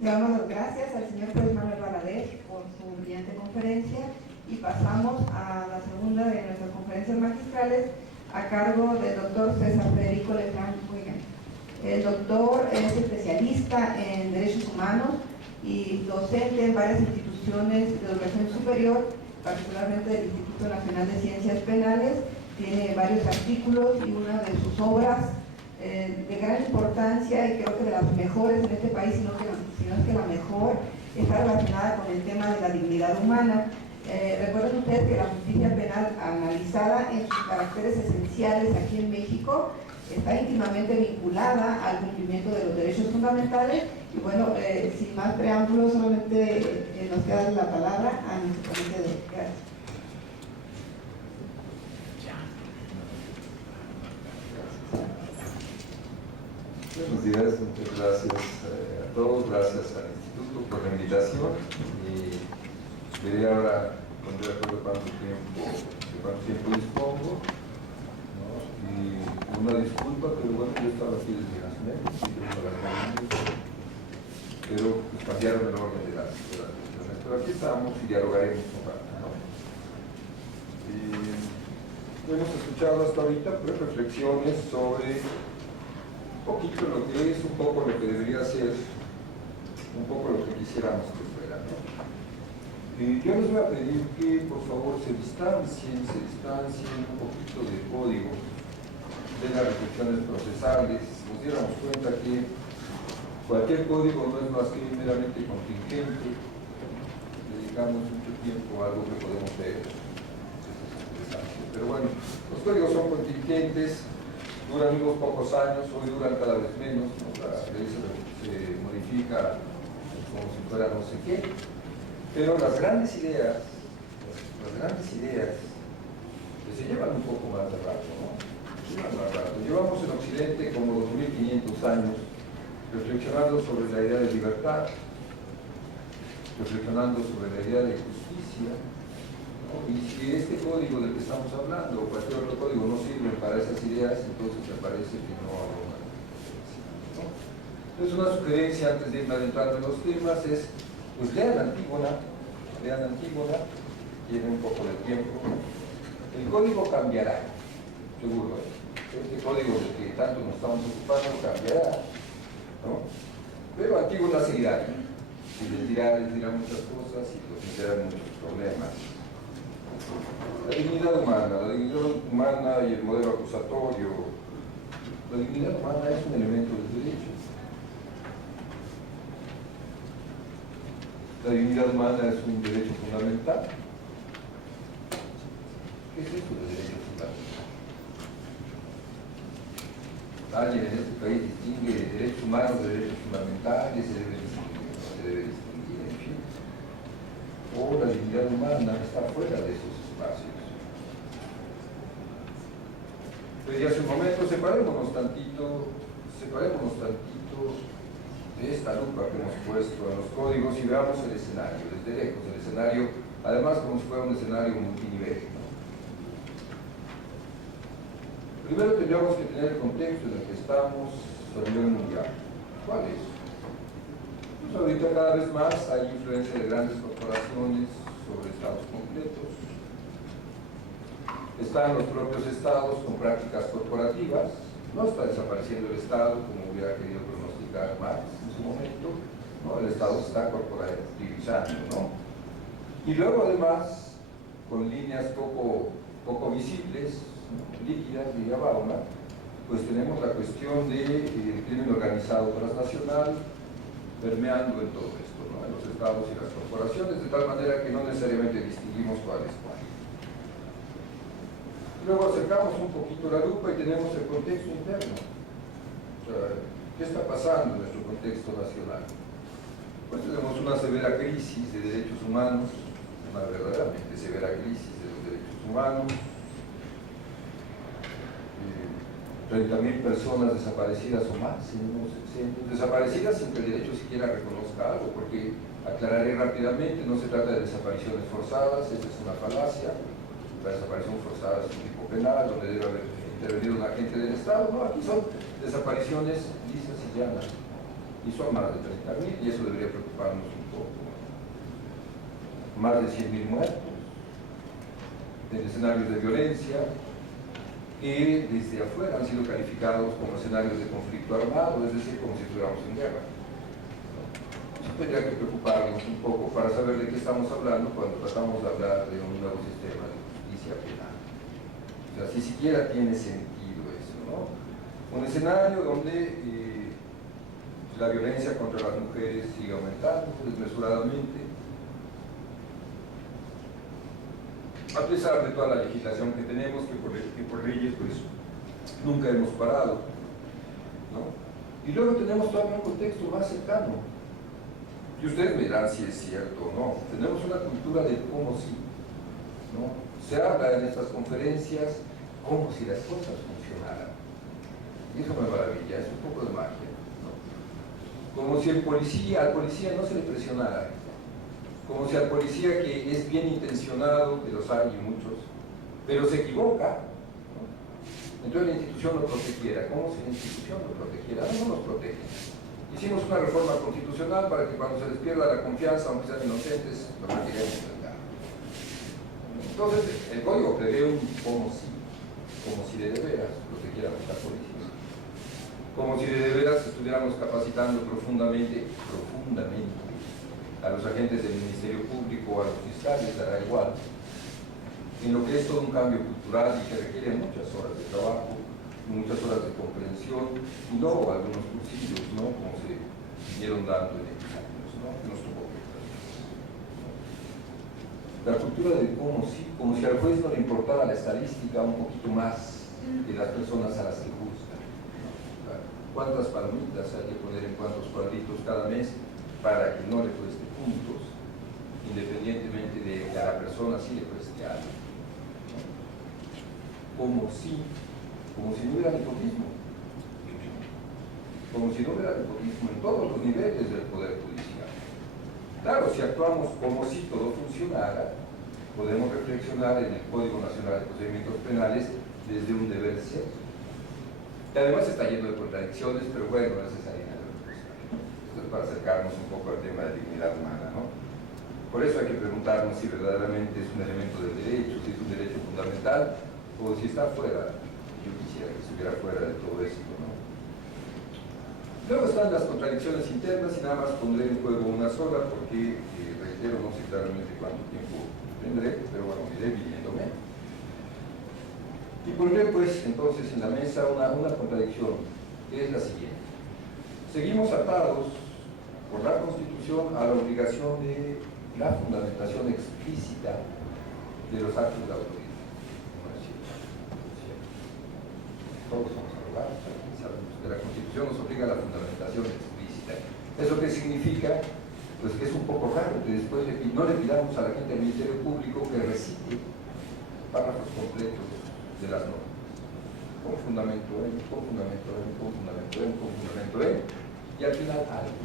Le damos las gracias al señor juez Manuel Valadez por su brillante conferencia y pasamos a la segunda de nuestras conferencias magistrales a cargo del doctor César Federico Legrand Wigan. El doctor es especialista en derechos humanos y docente en varias instituciones de educación superior, particularmente del Instituto Nacional de Ciencias Penales. Tiene varios artículos y una de sus obras de gran importancia y creo que de las mejores en este país, sino es que la mejor, está relacionada con el tema de la dignidad humana. Recuerden ustedes que la justicia penal, analizada en sus caracteres esenciales aquí en México, está íntimamente vinculada al cumplimiento de los derechos fundamentales. Y bueno, sin más preámbulos, solamente nos queda la palabra a nuestro comité de gracias. Buenos días, muchas gracias a todos, gracias al Instituto por la invitación y veré ahora, pondré de acuerdo de cuánto tiempo dispongo, ¿no? Y una disculpa, pero bueno, yo estaba aquí desde las 9, pero pues, cambiaron el orden de las cuestiones, pero aquí estamos y dialogaremos un rato, ¿no? Hemos escuchado hasta ahorita pues, reflexiones sobre un poquito lo que es, un poco lo que debería ser, un poco lo que quisiéramos que fuera, ¿no? Yo les voy a pedir que por favor se distancien un poquito del código de las reflexiones procesales. Nos diéramos cuenta que cualquier código no es más que meramente contingente, dedicamos mucho tiempo a algo que podemos ver, pero bueno, los códigos son contingentes, duran unos pocos años, hoy duran cada vez menos, ¿no? La ley se modifica como si fuera no sé qué, pero las grandes ideas que se llevan un poco más de rato, ¿no? Llevamos en Occidente como 2500 años reflexionando sobre la idea de libertad, reflexionando sobre la idea de justicia, ¿no? Y si este código del que estamos hablando o cualquier otro código no sirve para esas ideas, entonces me parece que no habrá una diferencia, ¿no? Entonces una sugerencia antes de irme adentrando en los temas es, pues lean Antígona, tienen un poco de tiempo, el código cambiará, seguro, este código del que tanto nos estamos ocupando cambiará, ¿no? Pero Antígona seguirá, y les dirá muchas cosas y les meterá muchos problemas. La dignidad humana y el modelo acusatorio. La dignidad humana es un elemento del derecho. La dignidad humana es un derecho fundamental. ¿Qué es esto de derecho fundamental? Alguien en este país distingue derechos humanos de derechos fundamentales, se debe distinguir, en fin. O la dignidad humana está fuera de esos espacios. Pero ya hace un momento, separémonos tantito de esta lupa que hemos puesto en los códigos y veamos el escenario, desde lejos, el escenario, además como si fuera un escenario multinivel, ¿no? Primero tendríamos que tener el contexto en el que estamos a nivel mundial. ¿Cuál es? Pues ahorita cada vez más hay influencia de grandes corporaciones sobre estados completos. Están los propios estados con prácticas corporativas. No está desapareciendo el Estado como hubiera querido pronosticar Marx en su momento, ¿no? El Estado se está corporativizando, ¿no? Y luego además, con líneas poco visibles, ¿no? Líquidas, diría Bauman, pues tenemos la cuestión del crimen organizado transnacional permeando en todo esto, ¿no? En los estados y las corporaciones, de tal manera que no necesariamente distinguimos cuál es cuál. Luego acercamos un poquito la lupa y tenemos el contexto interno. O sea, ¿qué está pasando en nuestro contexto nacional? Pues tenemos una severa crisis de derechos humanos, una verdaderamente severa crisis de los derechos humanos, 30.000 personas desaparecidas o más en unos sexenios, desaparecidas sin que el derecho siquiera reconozca algo, porque aclararé rápidamente, no se trata de desapariciones forzadas, esa es una falacia. La desaparición forzada es un tipo penal donde debe haber intervenido un agente del Estado. No, aquí son desapariciones lisas y llanas. y son más de 30.000, y eso debería preocuparnos un poco. Más de 100.000 muertos en escenarios de violencia que desde afuera han sido calificados como escenarios de conflicto armado, es decir, como si estuviéramos en guerra. Eso tendría que preocuparnos un poco para saber de qué estamos hablando cuando tratamos de hablar de un nuevo sistema de justicia penal. O sea, si siquiera tiene sentido eso, ¿no? Un escenario donde la violencia contra las mujeres sigue aumentando desmesuradamente, a pesar de toda la legislación que tenemos, que por leyes pues nunca hemos parado, ¿no? Y luego tenemos todavía un contexto más cercano, y ustedes me dirán si es cierto o no. Tenemos una cultura de cómo sí, ¿no? Se habla en estas conferencias como si las cosas funcionaran, y eso me maravilla, es un poco de magia, ¿no? Como si al policía no se le presionara, como si al policía que es bien intencionado, que los hay y muchos, pero se equivoca, ¿no? Entonces la institución lo protegiera, como si la institución lo protegiera. No nos protege. Hicimos una reforma constitucional para que cuando se les pierda la confianza, aunque sean inocentes, lo retiremos del cargo. Entonces el código prevé un como si de veras protegiéramos a la policía, como si de veras estuviéramos capacitando profundamente a los agentes del Ministerio Público o a los fiscales, dará igual, en lo que es todo un cambio cultural y que requiere muchas horas de trabajo, muchas horas de comprensión, y no algunos cursillos, ¿no?, como se vinieron dando en estos años, ¿no?, que nos tuvo que hacer. La cultura de como si al juez no le importara la estadística un poquito más de las personas a las que juzga, ¿no? ¿Cuántas palomitas hay que poner en cuántos cuadritos cada mes para que no le cueste puntos, independientemente de que a la persona sí le cueste algo, ¿no? Como si no hubiera nepotismo, como si no hubiera nepotismo en todos los niveles del Poder Judicial. Claro, si actuamos como si todo funcionara, podemos reflexionar en el Código Nacional de Procedimientos Penales desde un deber ser, que además está lleno de contradicciones, pero bueno, es necesario. Para acercarnos un poco al tema de dignidad humana, ¿no? Por eso hay que preguntarnos si verdaderamente es un elemento del derecho, si es un derecho fundamental o si está fuera. Yo quisiera que estuviera fuera de todo esto, ¿no? Luego están las contradicciones internas, y nada más pondré en juego una sola porque, reitero, no sé claramente cuánto tiempo tendré, pero bueno, iré viviéndome. Y pondré pues entonces en la mesa una contradicción, que es la siguiente. Seguimos atados por la Constitución a la obligación de la fundamentación explícita de los actos de autoridad. No es cierto. Todos somos abogados, sabemos que la Constitución nos obliga a la fundamentación explícita. ¿Eso qué significa? Pues que es un poco raro que después no le pidamos a la gente del Ministerio Público que recite párrafos completos de las normas. Con fundamento en, con fundamento en, con fundamento en, con fundamento en, y al final algo.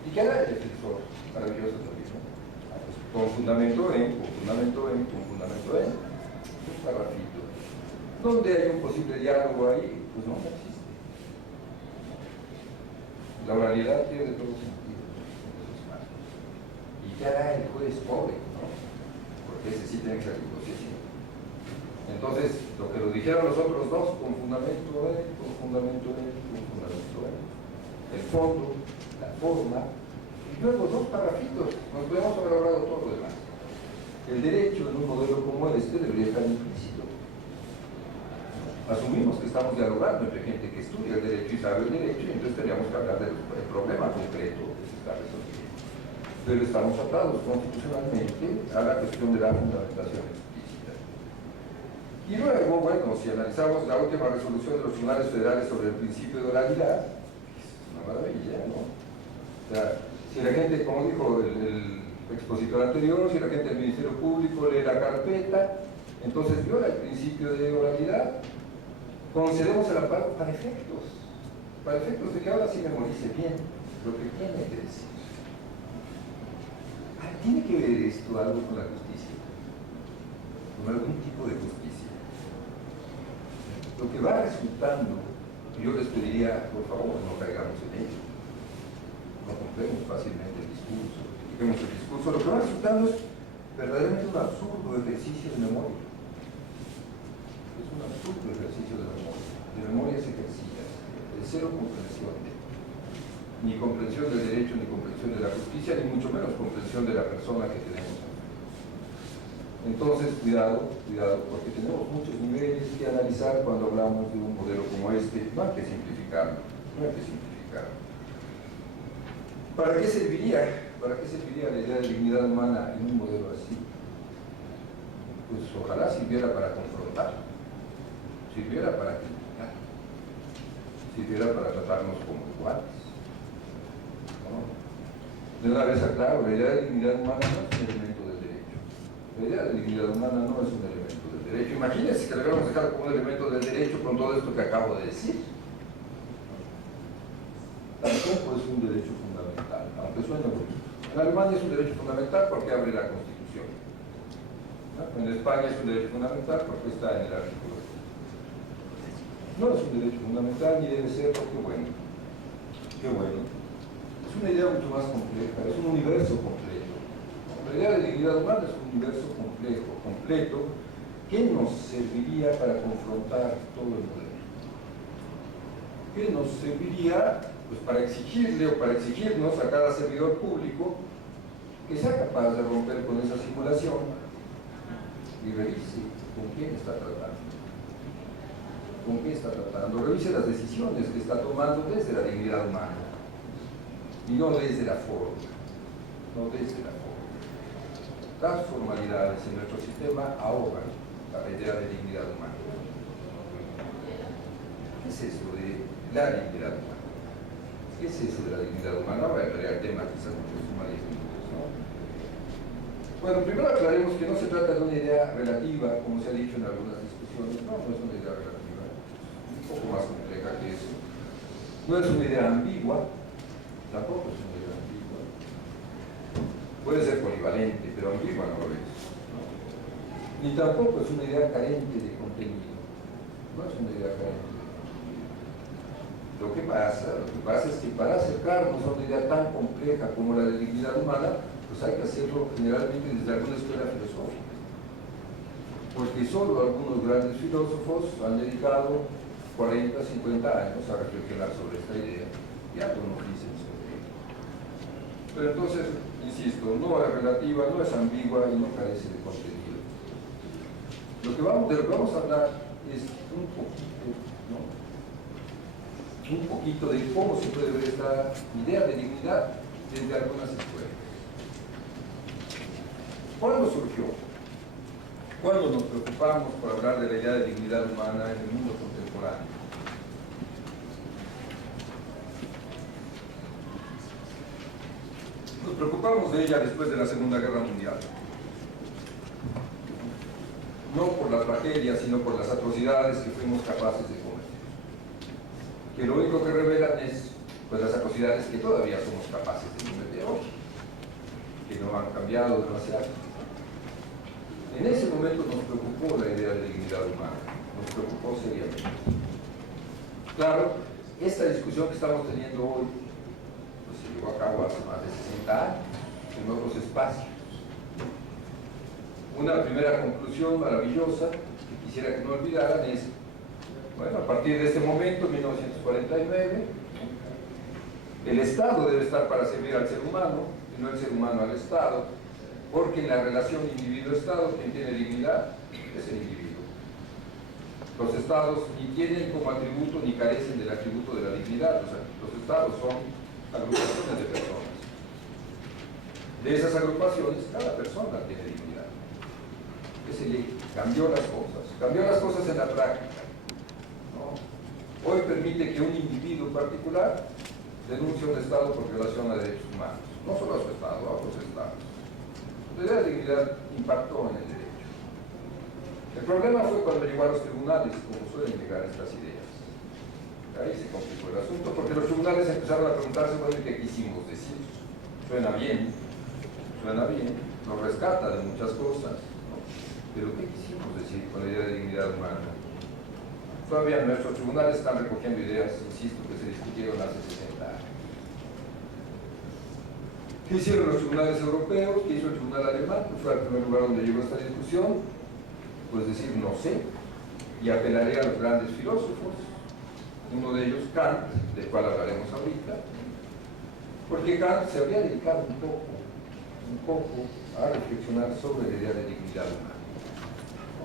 ¿Y qué hará el defensor maravilloso también? Pues, con fundamento en, con fundamento en, con fundamento en, un parrafito. ¿Dónde hay un posible diálogo ahí? Pues no existe. La oralidad pierde todo sentido en esos casos. ¿Y qué hará el juez pobre? ¿No? Porque ese sí tiene que ser negociación. Entonces, lo que lo dijeron los otros dos, con fundamento en, con fundamento en, con fundamento en. El fondo, la forma, y luego dos parrafitos, nos podemos haber hablado todo lo demás. El derecho en un modelo como este debería estar implícito. Asumimos que estamos dialogando entre gente que estudia el derecho y sabe el derecho, y entonces teníamos que hablar del problema concreto que se está resolviendo. Pero estamos atados constitucionalmente a la cuestión de la fundamentación explícita. Y luego, bueno, si analizamos la última resolución de los tribunales federales sobre el principio de oralidad, maravilla, ¿no? O sea, si la gente, como dijo el expositor anterior, si la gente del Ministerio Público lee la carpeta, entonces viola el principio de oralidad, concedemos el amparo para efectos de que ahora sí memorice bien lo que tiene que decir. ¿Tiene que ver esto algo con la justicia? ¿Con algún tipo de justicia? Lo que va resultando, yo les pediría, por favor, no caigamos en ello. fácilmente el discurso, critiquemos el discurso, lo que va resultando es verdaderamente un absurdo ejercicio de memoria. Es un absurdo ejercicio de memoria. De memorias ejercidas, de cero comprensión, ni comprensión del derecho, ni comprensión de la justicia, ni mucho menos comprensión de la persona que tenemos. Entonces, cuidado, porque tenemos muchos niveles que analizar cuando hablamos de un modelo como este. No hay que simplificarlo, no hay que simplificarlo. ¿Para qué serviría la idea de dignidad humana en un modelo así? Pues ojalá sirviera para confrontar, sirviera para criticar, sirviera para tratarnos como iguales. ¿No? De una vez aclaro, la idea de dignidad humana no es un elemento del derecho. La idea de dignidad humana no es un elemento del derecho. Imagínense que lo habíamos dejado como un elemento del derecho con todo esto que acabo de decir. Tampoco es un derecho fundamental, aunque suene bonito. En Alemania es un derecho fundamental porque abre la Constitución. ¿No? En España es un derecho fundamental porque está en el artículo. No es un derecho fundamental ni debe ser, porque bueno. Qué bueno. Es una idea mucho más compleja, es un universo completo. La idea de dignidad humana es un universo complejo, completo, que nos serviría para confrontar todo el modelo. ¿Qué nos serviría? Pues para exigirle o para exigirnos a cada servidor público que sea capaz de romper con esa simulación y revise con quién está tratando. ¿Con quién está tratando? Revise las decisiones que está tomando desde la dignidad humana y no desde la forma. No desde la forma. Las formalidades en nuestro sistema ahogan la idea de dignidad humana. ¿Qué es eso de la dignidad humana? ¿Qué es eso de la dignidad humana? Ahora aclarar el tema, quizás mucho más 10 minutos, ¿no? Bueno, primero aclaremos que no se trata de una idea relativa, como se ha dicho en algunas discusiones. No, no es una idea relativa, es un poco más compleja que eso. No es una idea ambigua, tampoco es una idea ambigua. Puede ser polivalente, pero ambigua no lo es, ¿no? Ni tampoco es una idea carente de contenido. No es una idea carente. Lo que pasa es que para acercarnos a una idea tan compleja como la de dignidad humana, pues hay que hacerlo generalmente desde alguna escuela filosófica. Porque solo algunos grandes filósofos han dedicado 40, 50 años a reflexionar sobre esta idea y algunos dicen sobre ella. Pero entonces, insisto, no es relativa, no es ambigua y no carece de contenido. De lo que vamos a hablar es un poquito, ¿no? Un poquito de cómo se puede ver esta idea de dignidad desde algunas escuelas. ¿Cuándo surgió? ¿Cuándo nos preocupamos por hablar de la idea de dignidad humana en el mundo contemporáneo? Nos preocupamos de ella después de la Segunda Guerra Mundial. No por la tragedia, sino por las atrocidades que fuimos capaces de cometer. Que lo único que revelan es pues, las atrocidades que todavía somos capaces de cometer hoy, que no han cambiado demasiado. En ese momento nos preocupó la idea de dignidad humana, nos preocupó seriamente. Claro, esta discusión que estamos teniendo hoy pues, se llevó a cabo hace más de 60 años, en otros espacios. Una primera conclusión maravillosa que quisiera que no olvidaran es: bueno, a partir de este momento, 1949, el Estado debe estar para servir al ser humano y no el ser humano al Estado, porque en la relación individuo-Estado, quien tiene dignidad es el individuo. Los Estados ni tienen como atributo ni carecen del atributo de la dignidad. O sea, los Estados son agrupaciones de personas. De esas agrupaciones, cada persona tiene dignidad. Ese ley cambió las cosas en la práctica. Hoy permite que un individuo en particular denuncie a un Estado por violación a derechos humanos, no solo a su Estado, a otros Estados. La idea de dignidad impactó en el derecho. El problema fue cuando llegó a los tribunales, como suelen llegar estas ideas. Ahí se complicó el asunto, porque los tribunales empezaron a preguntarse, bueno, ¿qué quisimos decir? Suena bien, nos rescata de muchas cosas, ¿no? Pero ¿qué quisimos decir con la idea de dignidad humana? Todavía nuestros tribunales están recogiendo ideas, insisto, que se discutieron hace 60 años. ¿Qué hicieron los tribunales europeos? ¿Qué hizo el tribunal alemán? Que fue el primer lugar donde llegó esta discusión. Pues decir, no sé, y apelaré a los grandes filósofos, uno de ellos Kant, del cual hablaremos ahorita, porque Kant se habría dedicado un poco a reflexionar sobre la idea de dignidad humana.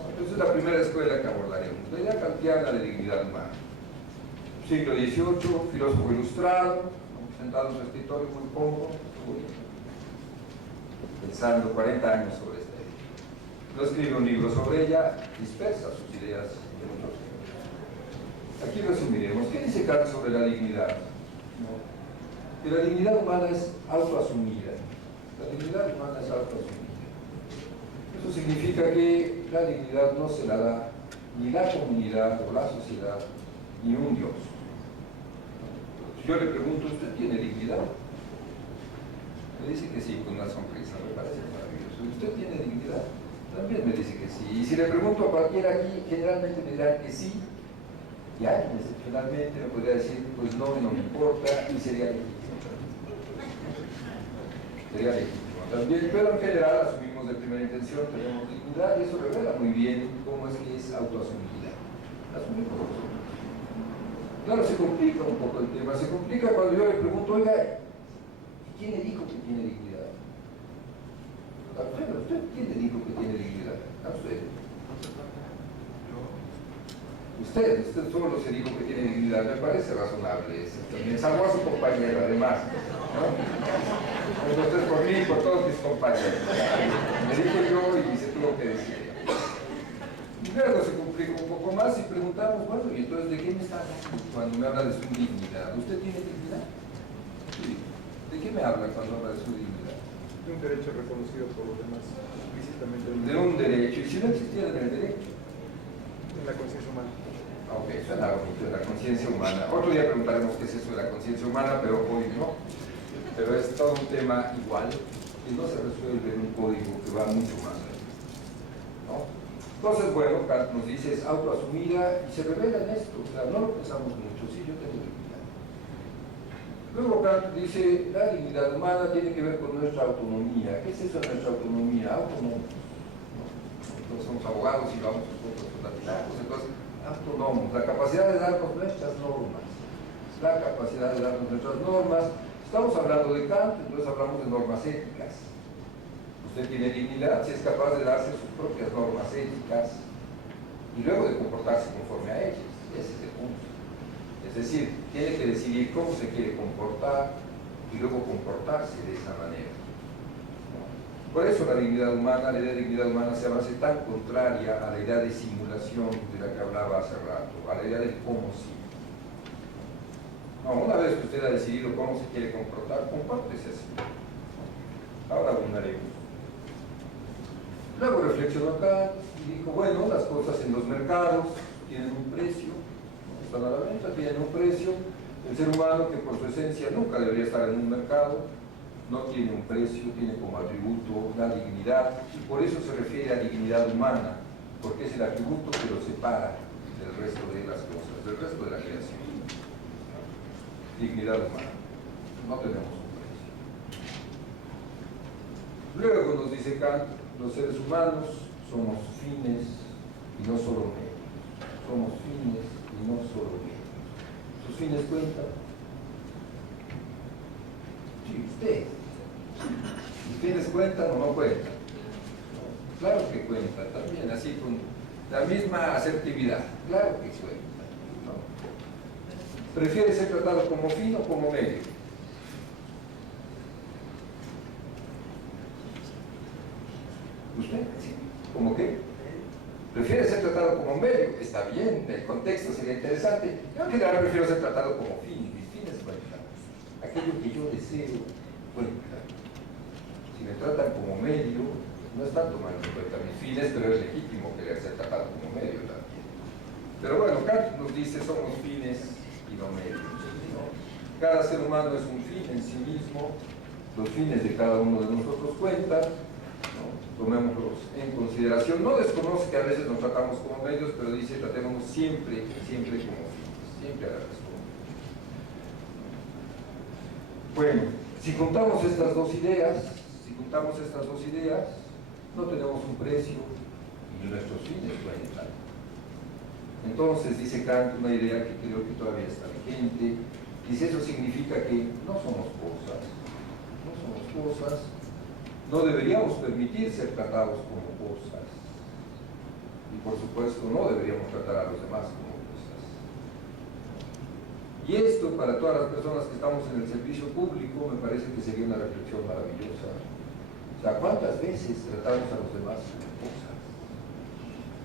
Entonces, la primera escuela que abordaremos, la idea kantiana de dignidad humana. Siglo XVIII, filósofo ilustrado, sentado en su escritorio muy cómodo, pensando 40 años sobre esta idea. No escribe un libro sobre ella, dispersa sus ideas en muchos temas. Aquí resumiremos. ¿Qué dice Kant sobre la dignidad? Que la dignidad humana es autoasumida. La dignidad humana es autoasumida. Eso significa que la dignidad no se la da ni la comunidad o la sociedad, ni un Dios. Si yo le pregunto, ¿usted tiene dignidad? Me dice que sí, con una sonrisa, me parece maravilloso. ¿Usted tiene dignidad? También me dice que sí. Y si le pregunto a cualquiera aquí, generalmente me dirán que sí, y alguien excepcionalmente me podría decir, pues no me importa, y sería legítimo. Sería legítimo también, pero en general asumimos de primera intención, tenemos dignidad, y eso revela muy bien cómo es que es autoasumida. Asumimos eso. Claro, se complica un poco el tema, se complica cuando yo le pregunto, oiga, ¿quién le dijo que tiene dignidad? ¿Usted quién le dijo que tiene dignidad? ¿A usted? Usted solo se dijo que tiene dignidad, me parece razonable. También salvó a su compañero, además, ¿no? Pues usted por mí y por todos mis compañeros. Me dijo yo y se tuvo que decir. Y luego se complica un poco más y preguntamos, bueno, ¿y entonces de qué me está hablando cuando me habla de su dignidad? ¿Usted tiene dignidad? Sí. ¿De qué me habla cuando habla de su dignidad? De un derecho reconocido por los demás, explícitamente. De un derecho. ¿Y si no existiera en el derecho? En la conciencia humana. Ok, suena bonito, de la conciencia humana. Otro día preguntaremos qué es eso de la conciencia humana, pero hoy no. Pero es todo un tema igual y no se resuelve en un código que va mucho más allá, ¿no? Entonces, bueno, Kant nos dice, es autoasumida y se revela en esto. O sea, no lo pensamos mucho, sí, yo tengo dignidad. Luego Kant dice, la dignidad humana tiene que ver con nuestra autonomía. ¿Qué es eso de nuestra autonomía? Autónomos, ¿no? Entonces somos abogados y vamos nosotros a latinacos, entonces autónomos, la capacidad de darnos nuestras normas, la capacidad de darnos nuestras normas. Estamos hablando de Kant, entonces hablamos de normas éticas. Usted tiene dignidad si es capaz de darse sus propias normas éticas y luego de comportarse conforme a ellas. Ese es el punto. Es decir, tiene que decidir cómo se quiere comportar y luego comportarse de esa manera. Por eso la dignidad humana, la idea de dignidad humana se hace tan contraria a la idea de simulación de la que hablaba hace rato, a la idea del cómo sí. No, una vez que usted ha decidido cómo se quiere comportar, compórtese así. Ahora abundaremos. Luego reflexionó acá y dijo, bueno, las cosas en los mercados tienen un precio, ¿no? Están a la venta, tienen un precio. El ser humano, que por su esencia nunca debería estar en un mercado, no tiene un precio, tiene como atributo la dignidad, y por eso se refiere a dignidad humana, porque es el atributo que lo separa del resto de las cosas, del resto de la creación. Dignidad humana, no tenemos un precio. Luego nos dice Kant, los seres humanos somos fines y no solo medios. Somos fines y no solo medios. ¿Sus fines cuentan? Sí, usted. ¿Sus fines cuentan o no cuentan? Claro que cuentan, también así con la misma asertividad. Claro que cuentan, ¿no? ¿Prefiere ser tratado como fin o como medio? ¿Usted? ¿Sí? ¿Cómo qué? ¿Prefiere ser tratado como medio? Está bien, el contexto sería interesante. Yo en general prefiero ser tratado como fin. Mis fines cuentan. Aquello que yo deseo cuenta. Si me tratan como medio, no están tomando en cuenta mis fines, pero es legítimo querer ser tratado como medio también. Pero bueno, Kant nos dice, somos fines y no medios, ¿no? Cada ser humano es un fin en sí mismo, los fines de cada uno de nosotros cuentan, ¿no? Tomémoslos en consideración. No desconoce que a veces nos tratamos como medios, pero dice, tratémonos siempre, siempre como fines, siempre a la vez como fines. Bueno, Si juntamos estas dos ideas, no tenemos un precio y nuestros fines pueden estar. Entonces, dice Kant una idea que creo que todavía está vigente. Dice, eso significa que no somos cosas, no deberíamos permitir ser tratados como cosas. Y por supuesto, no deberíamos tratar a los demás como cosas. Y esto, para todas las personas que estamos en el servicio público, me parece que sería una reflexión maravillosa. O sea, ¿cuántas veces tratamos a los demás como cosas?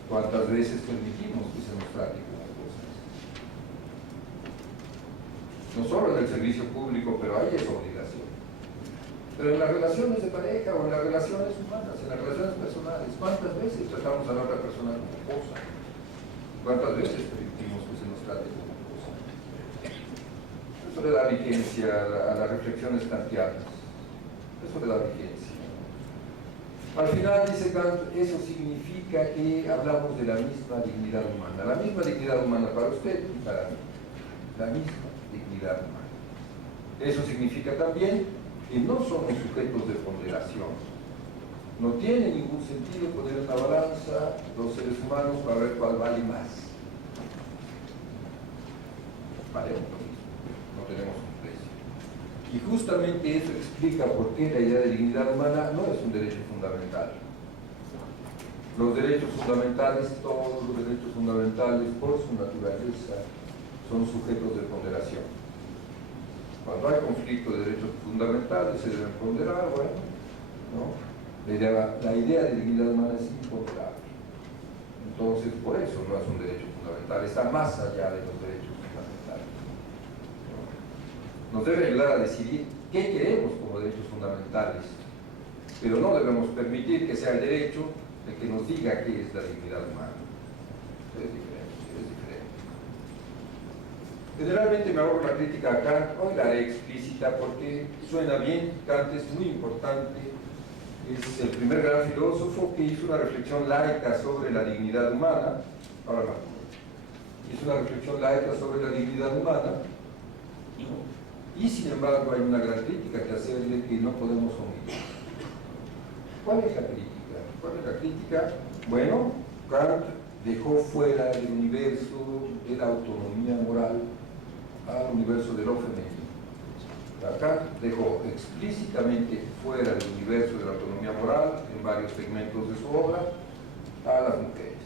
¿Cuántas veces permitimos que se nos trate como cosas? No solo en el servicio público, pero ahí es obligación. Pero en las relaciones de pareja o en las relaciones humanas, en las relaciones personales, ¿cuántas veces tratamos a la otra persona como cosa? ¿Cuántas veces permitimos que se nos trate como cosa? Eso le da vigencia a las reflexiones kantianas. Eso le da vigencia. Al final, dice Kant, eso significa que hablamos de la misma dignidad humana. La misma dignidad humana para usted y para mí. La misma dignidad humana. Eso significa también que no somos sujetos de ponderación. No tiene ningún sentido poner en la balanza los seres humanos para ver cuál vale más. Vale lo mismo. No tenemos un precio. Y justamente eso explica por qué la idea de dignidad humana no es un derecho fundamental. Los derechos fundamentales, todos los derechos fundamentales, por su naturaleza, son sujetos de ponderación. Cuando hay conflicto de derechos fundamentales, se deben ponderar, bueno, ¿no? La idea de dignidad humana es imponderable. Entonces, por eso no es un derecho fundamental, está más allá de los derechos fundamentales. Nos debe ayudar a decidir qué queremos como derechos fundamentales, pero no debemos permitir que sea el derecho el que nos diga qué es la dignidad humana. Es diferente, es diferente. Generalmente me ahorro la crítica a Kant, hoy la haré explícita porque suena bien. Kant es muy importante, es el primer gran filósofo que hizo una reflexión laica sobre la dignidad humana. Ahora no, hizo una reflexión laica sobre la dignidad humana. Y sin embargo hay una gran crítica que hacerle que no podemos omitir. ¿Cuál es la crítica? ¿Cuál es la crítica? Bueno, Kant dejó fuera del universo de la autonomía moral al universo de lo femenino. Kant dejó explícitamente fuera del universo de la autonomía moral, en varios segmentos de su obra, a las mujeres.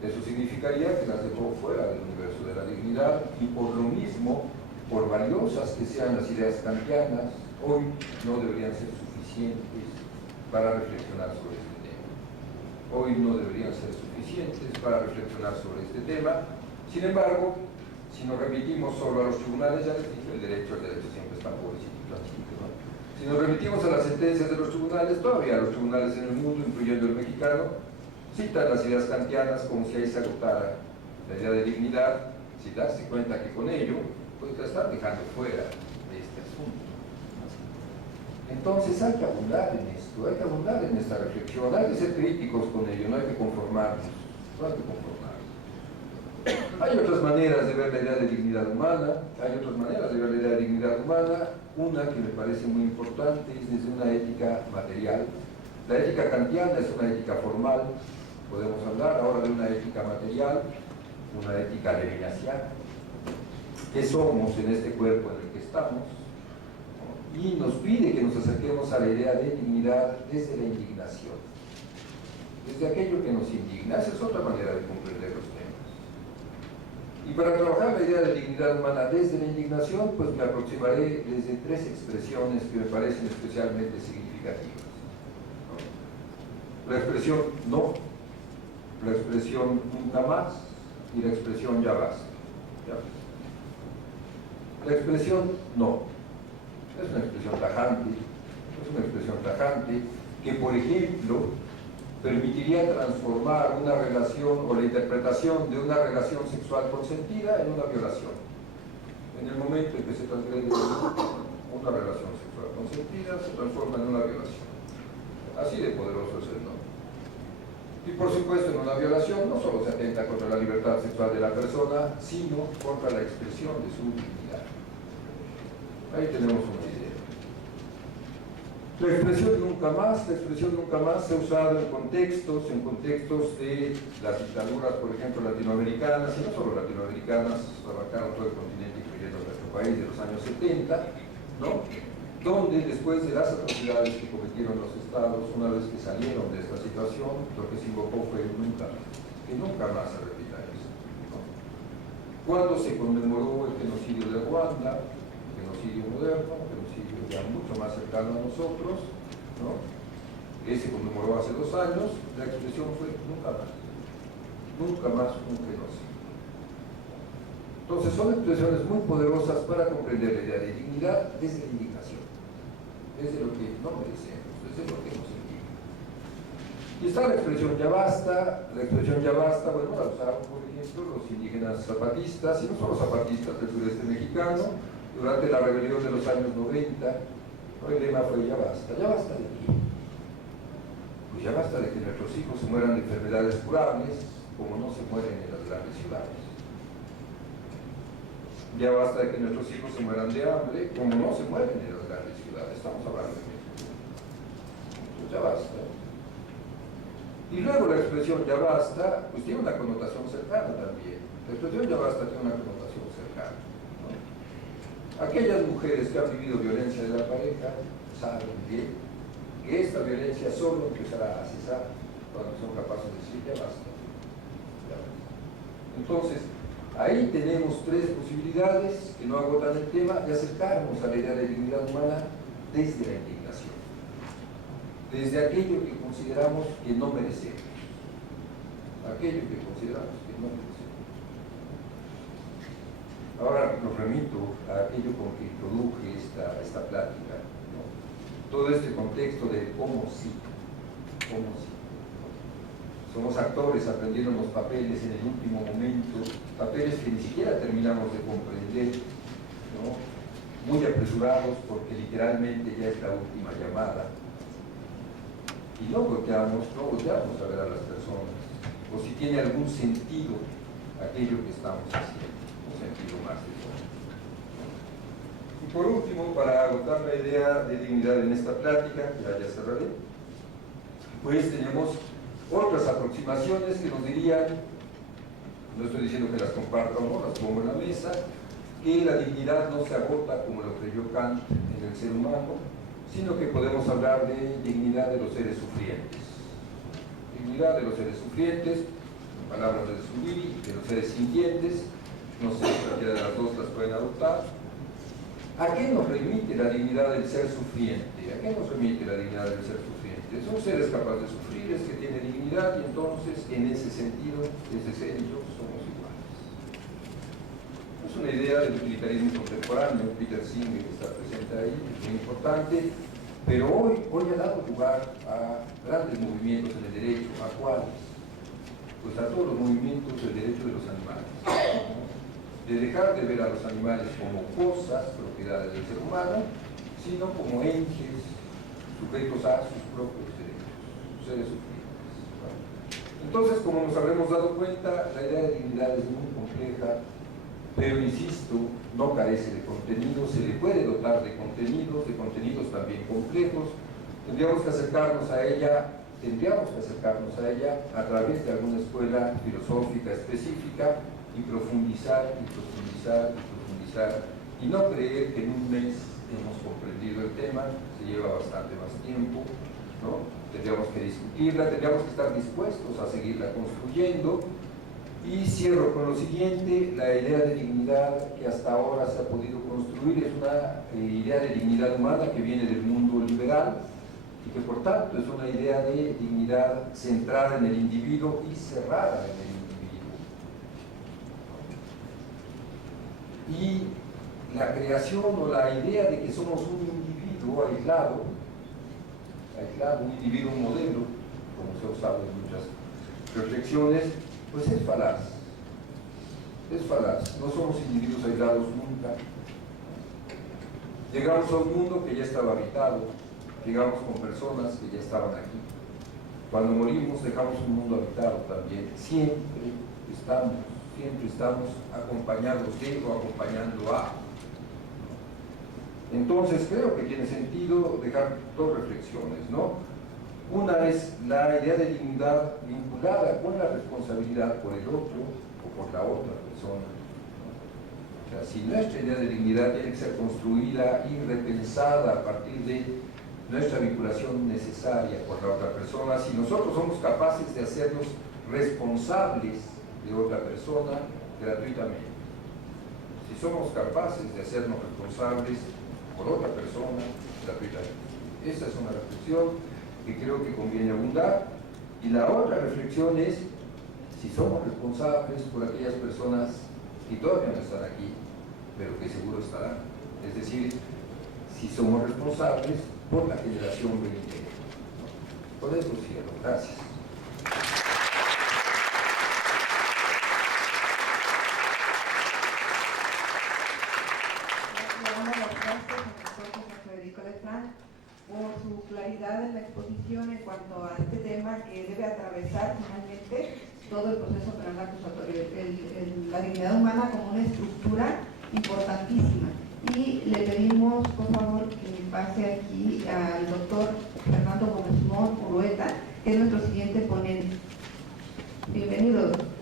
Eso significaría que las dejó fuera del universo de la dignidad y por lo mismo, por valiosas que sean las ideas kantianas, hoy no deberían ser suficientes para reflexionar sobre este tema. Hoy no deberían ser suficientes para reflexionar sobre este tema. Sin embargo, si nos remitimos solo a los tribunales, ya les dije, el derecho siempre está pobrecito, ¿no? Si nos remitimos a las sentencias de los tribunales, todavía los tribunales en el mundo, incluyendo el mexicano, citan las ideas kantianas como si ahí se agotara la idea de dignidad, sin darse cuenta que con ello pues la están dejando fuera de este asunto. Entonces hay que abundar en esto, hay que abundar en esta reflexión, hay que ser críticos con ello, no hay que conformarnos, no hay que conformarnos. Hay otras maneras de ver la idea de dignidad humana, una que me parece muy importante es desde una ética material. La ética kantiana es una ética formal, podemos hablar ahora de una ética material, una ética levinasiana. ¿Qué somos en este cuerpo en el que estamos? Y nos pide que nos acerquemos a la idea de dignidad desde la indignación, desde aquello que nos indigna. Esa es otra manera de comprender los temas. Y para trabajar la idea de dignidad humana desde la indignación, pues me aproximaré desde tres expresiones que me parecen especialmente significativas. La expresión no, la expresión nunca más y la expresión ya basta. La expresión no es una expresión tajante, que por ejemplo permitiría transformar una relación o la interpretación de una relación sexual consentida en una violación. En el momento en que se transgrede una relación sexual consentida, se transforma en una violación. Así de poderoso es el no. Y por supuesto, en una violación no solo se atenta contra la libertad sexual de la persona, sino contra la expresión de su dignidad. Ahí tenemos una idea. La expresión nunca más se ha usado en contextos de las dictaduras, por ejemplo, latinoamericanas, y no solo latinoamericanas, abarcaron todo el continente, incluyendo nuestro país, de los años 70, ¿no? Donde después de las atrocidades que cometieron los estados, una vez que salieron de esta situación, lo que se invocó fue nunca más, que nunca más se repita eso, ¿no? Cuando se conmemoró el genocidio de Ruanda, el genocidio moderno, ya mucho más cercano a nosotros, ¿no? Que se conmemoró hace 2 años, la expresión fue nunca más un genocidio. Entonces son expresiones muy poderosas para comprender la idea de dignidad desde la indignación, desde lo que no merecemos, desde lo que nos indigna. Y está la expresión ya basta, bueno, la usaron por ejemplo los indígenas zapatistas, y no solo zapatistas del sureste mexicano, durante la rebelión de los años 90, ¿no? El lema fue ya basta de qué. Pues ya basta de que nuestros hijos se mueran de enfermedades curables, como no se mueren en las grandes ciudades. Ya basta de que nuestros hijos se mueran de hambre, como no se mueren en las grandes ciudades. Estamos hablando de eso. Pues ya basta. Y luego la expresión ya basta, pues tiene una connotación cercana también. La expresión ya basta tiene una connotación cercana. Aquellas mujeres que han vivido violencia de la pareja saben bien que esta violencia solo empezará a cesar cuando son capaces de decir ya basta. Entonces, ahí tenemos 3 posibilidades que no agotan el tema de acercarnos a la idea de dignidad humana desde la indignación, desde aquello que consideramos que no merecemos, Ahora los remito a aquello con que introduje esta plática, ¿no? Todo este contexto de cómo sí. Somos actores aprendiendo los papeles en el último momento, papeles que ni siquiera terminamos de comprender, ¿no? Muy apresurados porque literalmente ya es la última llamada. Y no volteamos a ver a las personas, o si tiene algún sentido aquello que estamos haciendo. Sentido más de todo. Y por último, para agotar la idea de dignidad en esta plática, ya cerraré, pues tenemos otras aproximaciones que nos dirían, no estoy diciendo que las comparta o no, las pongo en la mesa, que la dignidad no se agota como lo creyó Kant en el ser humano, sino que podemos hablar de dignidad de los seres sufrientes. Dignidad de los seres sufrientes, en palabras de Zubiri, de los seres sintientes. No sé si cualquiera de las dos las pueden adoptar. ¿A qué nos remite la dignidad del ser sufriente? ¿A qué nos remite la dignidad del ser sufriente? Son seres capaces de sufrir, es que tienen dignidad, y entonces, en ese sentido, desde ser y yo somos iguales. Es una idea del utilitarismo contemporáneo, Peter Singer está presente ahí, es muy importante, pero hoy ha dado lugar a grandes movimientos en el derecho. ¿A cuáles? Pues a todos los movimientos del derecho de los animales. De dejar de ver a los animales como cosas, propiedades del ser humano, sino como entes sujetos a sus propios derechos, seres sufrientes. Entonces, como nos habremos dado cuenta, la idea de dignidad es muy compleja, pero insisto, no carece de contenido, se le puede dotar de contenidos también complejos. Tendríamos que acercarnos a ella a través de alguna escuela filosófica específica, y profundizar, y no creer que en un mes hemos comprendido el tema, se lleva bastante más tiempo, ¿no? Tendríamos que discutirla, tendríamos que estar dispuestos a seguirla construyendo. Y cierro con lo siguiente: la idea de dignidad que hasta ahora se ha podido construir es una idea de dignidad humana que viene del mundo liberal, y que por tanto es una idea de dignidad centrada en el individuo y cerrada en el individuo. Y la creación o la idea de que somos un individuo aislado, un individuo modelo, como se ha usado en muchas reflexiones, pues es falaz. No somos individuos aislados nunca. Llegamos a un mundo que ya estaba habitado, llegamos con personas que ya estaban aquí. Cuando morimos dejamos un mundo habitado también. Siempre estamos acompañados de o acompañando a. Entonces creo que tiene sentido dejar dos reflexiones, ¿no? Una es la idea de dignidad vinculada con la responsabilidad por el otro o por la otra persona. O sea, si nuestra idea de dignidad tiene que ser construida y repensada a partir de nuestra vinculación necesaria por la otra persona, si nosotros somos capaces de hacernos responsables de otra persona gratuitamente, si somos capaces de hacernos responsables por otra persona gratuitamente. Esa es una reflexión que creo que conviene abundar. Y la otra reflexión es si somos responsables por aquellas personas que todavía no están aquí, pero que seguro estarán. Es decir, si somos responsables por la generación venidera. Por eso cierro. Gracias. Por su claridad en la exposición en cuanto a este tema que debe atravesar finalmente todo el proceso penal acusatorio, la dignidad humana como una estructura importantísima. Y le pedimos, por favor, que pase aquí al doctor Fernando Gómez Mont Urueta, que es nuestro siguiente ponente. Bienvenido, doctor.